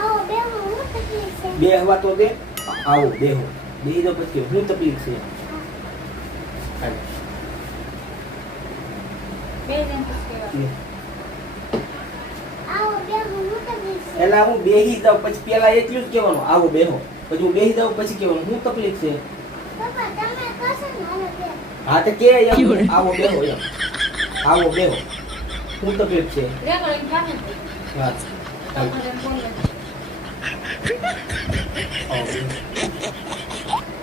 આવો બેહો હું તકલીફ છે બે હવા તો દે. આવો બેહો. બેહી જાઓ પછી હું તકલીફ છે. હાલ. બે જણ પૂછે આવો બેહો હું તકલીફ છે પેલા હું બેહી જાઉં પછી પેલા એટલું જ કહેવાનું આવો બેહો. પછી હું બેહી જાઉં પછી કહેવાનું હું તકલીફ છે. પપ્પા તમે કશો ને હાલો બે હા તો કે એમ આવો બેહો એમ. આવો બેહો. હું તકલીફ છે. રેકોર્ડિંગ થાય ને હા. હાલ. તમારે બોલે આવો બેહો.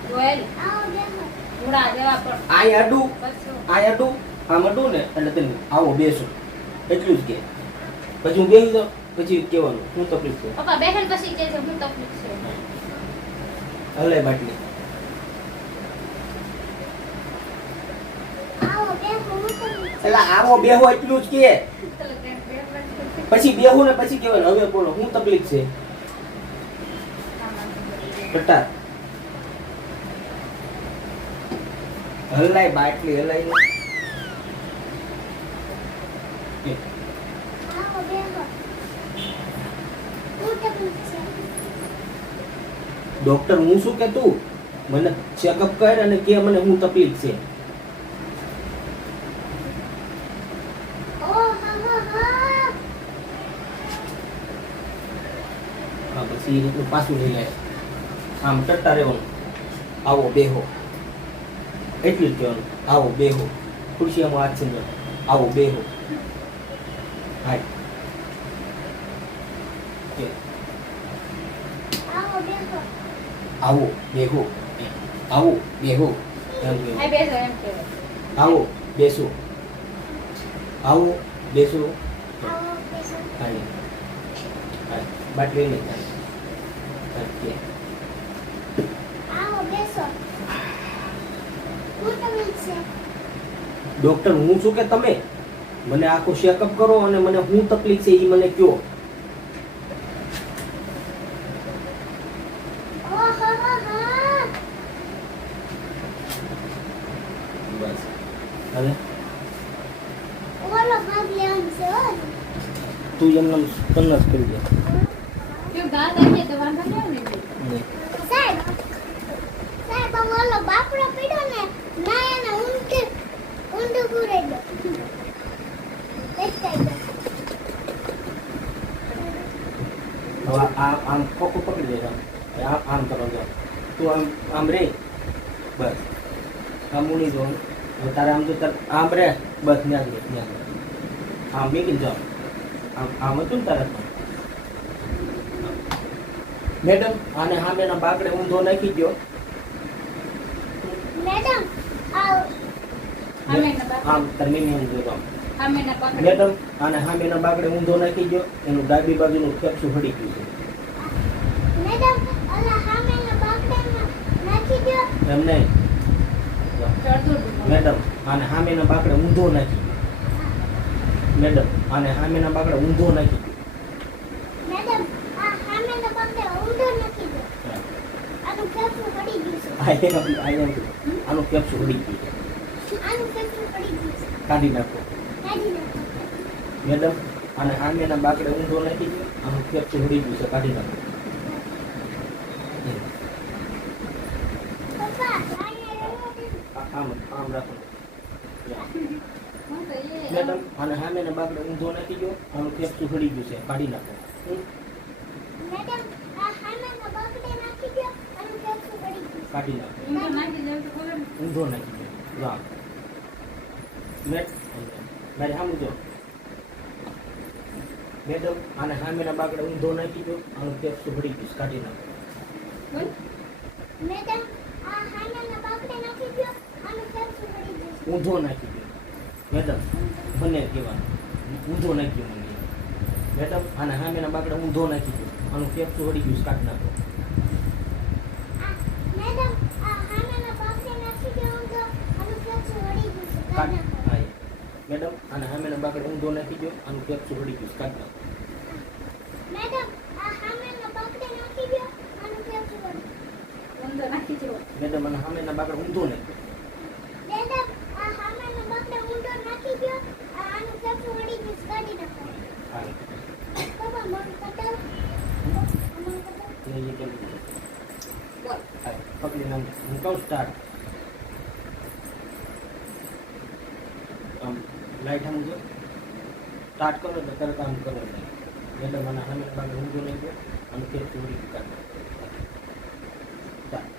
જોયેલ આવો બેહો ઘોડા જેવા પણ આય અડું પછી આય અડું આમ અડું ને એટલે તમે આવો બેસો એટલું જ કે પછી હું બેસી જાઉં પછી કહેવાનું હું તકલીફ છે. પપ્પા બેહેલ પછી કે છે હું તકલીફ છે હલે બાટલી. આવો બેહો હું તકલીફ છે એટલે આવો બેહો એટલું જ કે પછી બેહું ને પછી કહેવાનું હવે બોલો હું તકલીફ છે. કટાર હલાય બાટલી હલાય ને. આવો બેહો હું તકલીફ છે ડોક્ટર હું શું કે તું મને ચેકઅપ કર અને કે મને હું તકલીફ છે. ઓ હા હા હા હા પછી એ રીતનું પાછું લઈ લે. આમ ટટ્ટા રહેવાનું. આવો બેહો એટલું જ કહેવાનું આવો બેહો. ખુરશીમાં હાથ છે આવો બેહો. હાય કે આવો બેહો આવો બેહો. આવો બેહો એમ કહેવાનું. આ બેસો એમ કહેવાય આવો બેસો. આવો બેસો. આવો બેસો હાય હાય બાટલી લઈ જાય. કે આવો બેસો હું તકલીફ છે ડોક્ટર હું શું કે તમે મને આખો ચેકઅપ કરો અને મને હું તકલીફ છે એ મને કયો. ઓ હા હા હા બસ હવે ઓલો ભાગ લેવાનું છે હો તું એમને કન્નસ કરી દે. જો દાંત આવીએ તો વાંધો નહીં આવે ને નહીં. સાહેબ સાહેબ આ ઓલો બાપડો પીડ્યો ને ના એને ઊંધું પૂરે દો દેખાય દો હવે આમ ખોખું પકડી દે. આમ આમ કરો જો તું આમ આમ રે બસ આમ ઉની જો. હવે તારે આમ તો આમ રે બસ ન્યા જ રે ન્યા જ રે. આમ મેકીને જાઓ આમ આમ હતું ને તારે મેડમ આને સામેના બાકડે ઊંધો નાખી દો. મેડમ આ અમે ના બાપ આમ તરમીને એમ જોતો આમ. અમે ના પકડે મેડમ આને સામેના બાકડે ઊંધો નાખી દો. એનું ડાબી બાજુનું ફેફસું હળી ગયું છે. મેડમ ઓલા સામેના બાકડામાં નાખી દો એમ નહીં ચડતું મેડમ આને સામેના બાકડે ઊંધો નાખી દો. મેડમ આને સામેના બાકડે ઊંધો નાખી દો. મેડમ આ સામેના બાકડે ઊંધો નાખી દો હા. આનું ફેફડું પડી ગયું છે આનું ફેફસું હળી ગયું છે. આનું ફેફડું પડી ગયું છે કાઢી નાખો. કાઢી નાખો મેડમ આને સામેના બાકડે ઊંધો નાખી દો. આનું ફેફસું હળી ગયું છે. કાઢી નાખો. પપ્પા અહીંયા રહેવા દે આમ આમ રાખો. હું તો એ મેડમ આને સામેના બાકડે ઊંધો નાખી દો. આનું ફેફસું હળી ગયું છે. કાઢી નાખો. મેડમ આ સામેના બાકડે નાખી દો આનું ફેફડું પડી ગયું છે કાઢી નાખો. ઊંધો નાખી દઉં તો ખબર ને ઊંધો નાખી દો. રામ મારે સાંભળજો મેડમ આને સામેના બાકડે ઊંધો નાખી દો. આનું ફેફસું હળી ગયું છે. કાઢી નાખો. બોલ મેડમ આ સામેના બાકડે નાખી દો આનું ફેફડું પડી ગયું છે ઊંધો નાખી દો. મેડમ મને કહેવાનું ઊંધો નાખી દો. મને મેડમ આને સામેના બાકડે ઊંધો નાખી દો. આનું ફેફસું હળી ગયું છે. કાઢી નાખો. મેડમ આ સામેના બાકડે નાખી દો ઊંધો આનું ફેફડું પડી ગયું છે કાઢી નાખો હા, એ. મેડમ આને સામેના બાકડે ઊંધો નાખી દો. આનું ફેફસું હળી ગયું છે. કાઢી નાખો. મેડમ આ સામેના બાકડે નાખી દો આનું ફેફડું પડી ઊંધો નાખી દો મેડમ આને સામેના બાકડે ઊંધો નાખી દો. મેડમ આ સામેના બાકડે ઊંધો નાખી દો આનું ફેફડું પડી ગયું છે કાઢી નાખો હા. પપ્પા મને ફિઝિકલ બોલ. પકડીને આમ હું કહું સ્ટાર્ટ આમ લાઈટ આમ જો સ્ટાર્ટ કરો એટલે તરત આમ કરો નહીં મેડમ આના સામે બાજુ ઊંધું નહીં ગયો અને ફેર ચોરી કાઢો સ્ટાર્ટ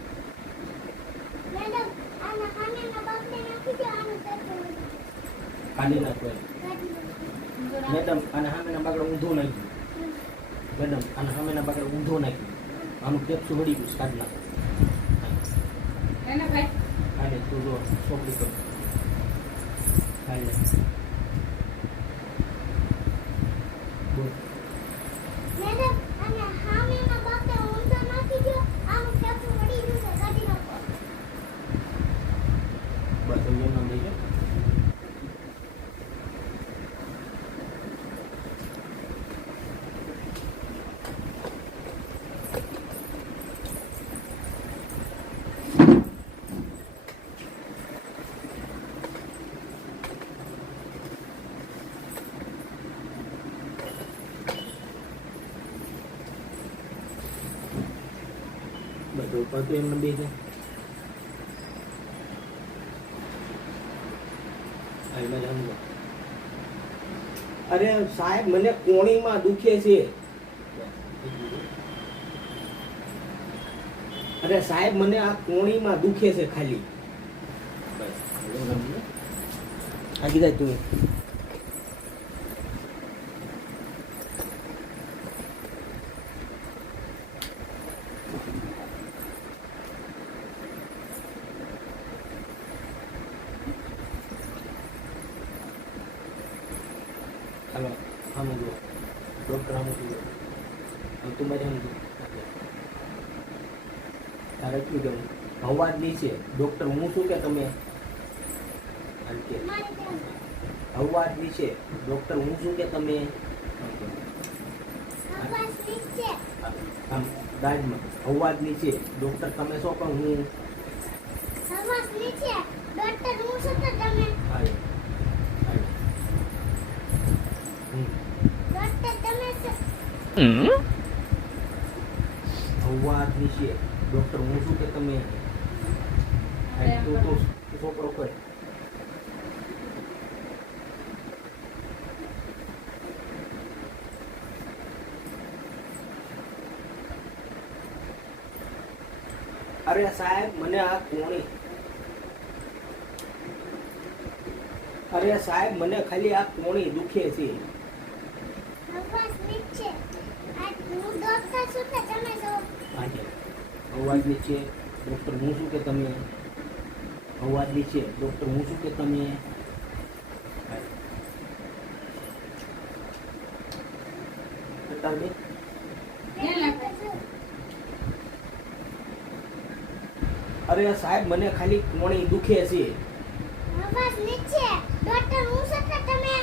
મેડમ આના ખાનાના બાપને નાખી દો આનું તરતું ખાલી નાખો એમ. કાઢી દો. ઊંધો નાખ. મેડમ આના સામેના બાગડે ઊંધું નાખ્યું મેડમ આના સામેના બાગડે ઊંધું નાખ્યું આનું કેપ્સું વળી ગયું કાઢ નાખો એને ભાઈ. હાલે તું જો ચોપડી કર હાલે બોલ મેડમ આના ખાનાના બાપને ઊંધો નાખી દો આનું કેપ્સુલ વળી ગયું છે કાઢી નાખો. બસ એમ નામ દેજો બધું પડતું એમ બે છે અરે સાહેબ મને કોણીમાં દુખે છે અરે સાહેબ મને આ કોણીમાં દુખે છે ખાલી બસ આગી જાય તું હાલો આમ જો ડોક્ટર આમ જો તું મારે આમ જો તારે શું કેવું અવાજ નીચે ડોક્ટર હું શું કે તમે આમ કે મારી બેન અવાજ નીચે ડોક્ટર હું શું કે તમે આવાજ નીચે આમ દાઢમાં અવાજ નીચે ડોક્ટર તમે શું કહું હું આવાજ નીચે ડોક્ટર હું શું તો તમે હાય હાય ડોક્ટર તમે શું અવાજ નીચે ડોક્ટર હું શું કે તમે આપણે એમ તું કરો. તો છોકરો કર અરે સાહેબ મને આ કોણી અરે સાહેબ મને ખાલી આ કોણી દુખે છે આવાજ નીચે આ હું ડોક્ટર છું તો તમે શું આજે અવાજ નીચે ડોક્ટર હું શું કે તમે અવાજ નીચે ડોક્ટર હું શું કે તમે બતાવજે. ક્યાં લાગે? અરે સાહેબ મને ખાલી કોણી દુખે છે આવાજ નીચે ડોક્ટર હું શું તો તમે